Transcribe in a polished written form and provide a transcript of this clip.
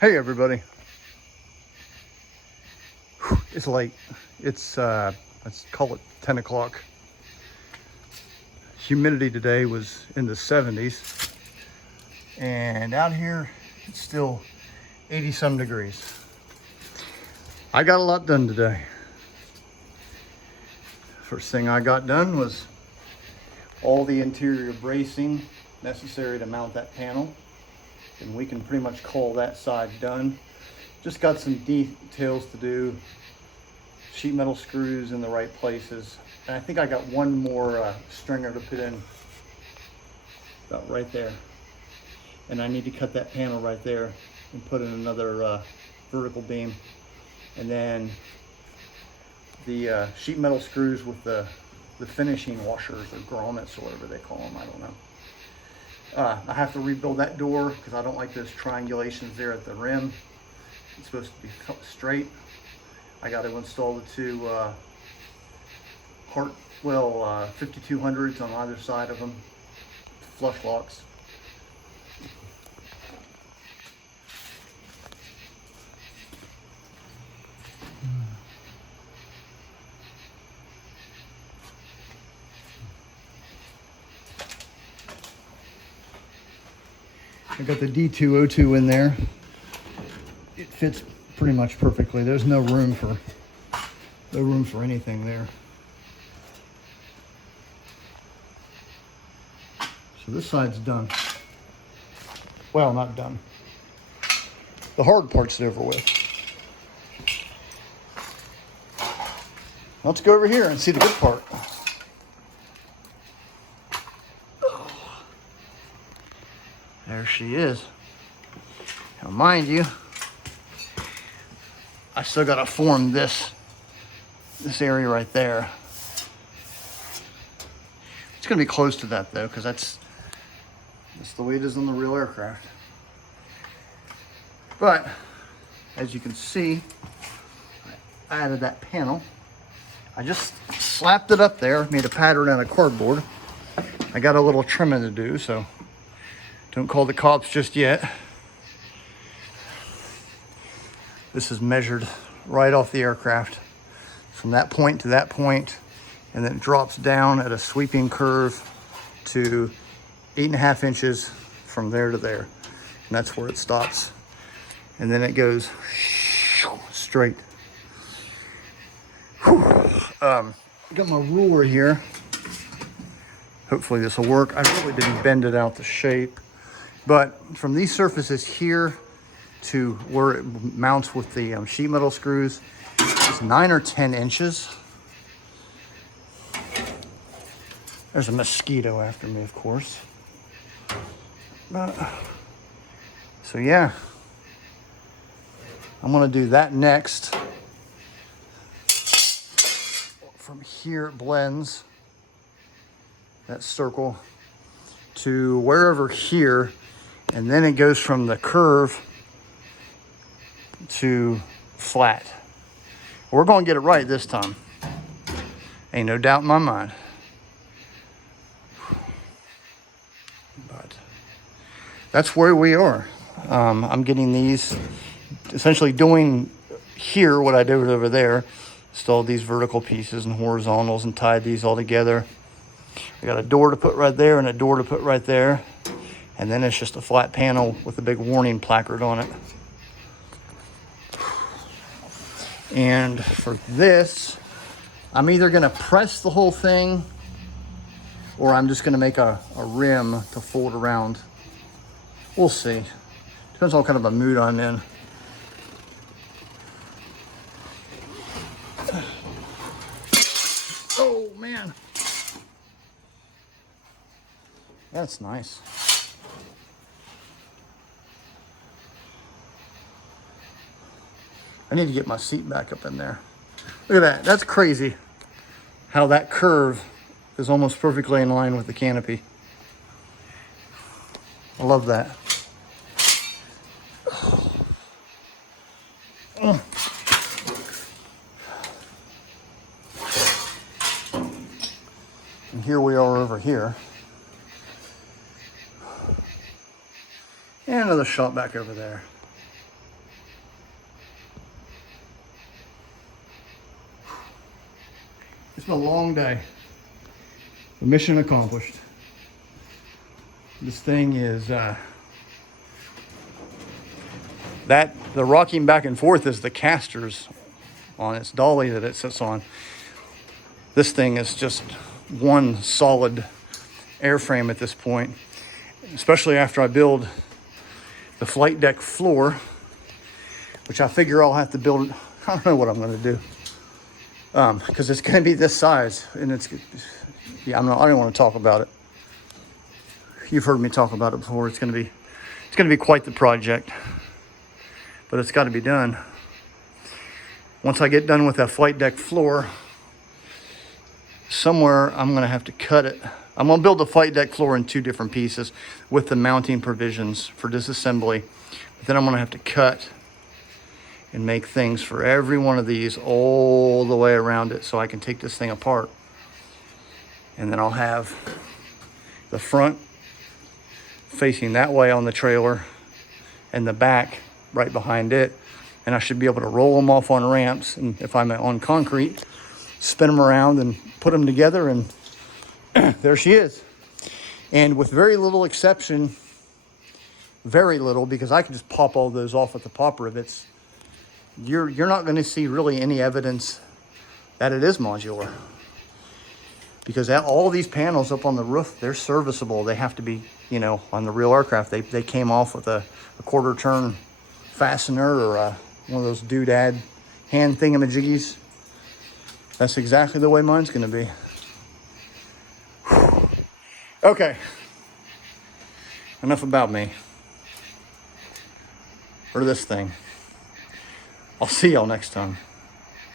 Hey everybody. It's late. It's let's call it 10 o'clock. Humidity today was in the 70s, and out here it's still 80 some degrees. I got a lot done today. First thing I got done was all the interior bracing necessary to mount that panel, and we can pretty much call that side done. Just got some details to do, sheet metal screws in the right places, and I think I got one more stringer to put in about right there, and I need to cut that panel right there and put in another vertical beam, and then the sheet metal screws with the finishing washers or grommets or whatever they call them, I don't know. I have to rebuild that door because I don't like those triangulations there at the rim. It's supposed to be straight. I got to install the two Hartwell 5200s on either side of them, flush locks. I got the D202 in there. It fits pretty much perfectly. There's no room for anything there. So this side's done. Well, not done. The hard part's over with. Let's go over here and see the good part. There she is. Now, mind you, I still got to form this area right there. It's going to be close to that though, because that's the way it is on the real aircraft. But as you can see, I added that panel. I just slapped it up there, made a pattern out of cardboard. I got a little trimming to do, so don't call the cops just yet. This is measured right off the aircraft from that point to that point, and then it drops down at a sweeping curve to 8.5 inches from there to there. And that's where it stops. And then it goes straight. I got my ruler here. Hopefully this will work. I really didn't bend it out to shape. But from these surfaces here to where it mounts with the sheet metal screws is 9 or 10 inches. There's a mosquito after me, of course. So yeah, I'm gonna do that next. From here it blends, that circle, to wherever here, and then it goes from the curve to flat. We're gonna get it right this time. Ain't no doubt in my mind. But that's where we are. I'm getting these, essentially doing here what I did over there. Installed these vertical pieces and horizontals and tied these all together. I got a door to put right there and a door to put right there. And then it's just a flat panel with a big warning placard on it. And for this, I'm either gonna press the whole thing or I'm just gonna make a rim to fold around. We'll see. Depends on what kind of a mood I'm in. Oh man. That's nice. I need to get my seat back up in there. Look at that. That's crazy how that curve is almost perfectly in line with the canopy. I love that. And here we are over here. And another shot back over there. It's been a long day. Mission accomplished. This thing is, the rocking back and forth is the casters on its dolly that it sits on. This thing is just one solid airframe at this point, especially after I build the flight deck floor, which I figure I'll have to build. I don't know what I'm going to do, because it's going to be this size, and yeah, I don't want to talk about it. You've heard me talk about it before. It's going to be quite the project, but it's got to be done. Once I get done with that flight deck floor, somewhere I'm going to have to cut it. I'm going to build the flight deck floor in 2 different pieces with the mounting provisions for disassembly. But then I'm going to have to cut and make things for every one of these all the way around it so I can take this thing apart. And then I'll have the front facing that way on the trailer and the back right behind it. And I should be able to roll them off on ramps. And if I'm on concrete, spin them around and put them together, and there she is. And with very little exception, very little, because I can just pop all those off with the pop rivets, you're not going to see really any evidence that it is modular. Because all these panels up on the roof, they're serviceable. They have to be, on the real aircraft, they came off with a quarter turn fastener or one of those doodad hand thingamajiggies. That's exactly the way mine's going to be. Whew. Okay. Enough about me. Or this thing. I'll see y'all next time.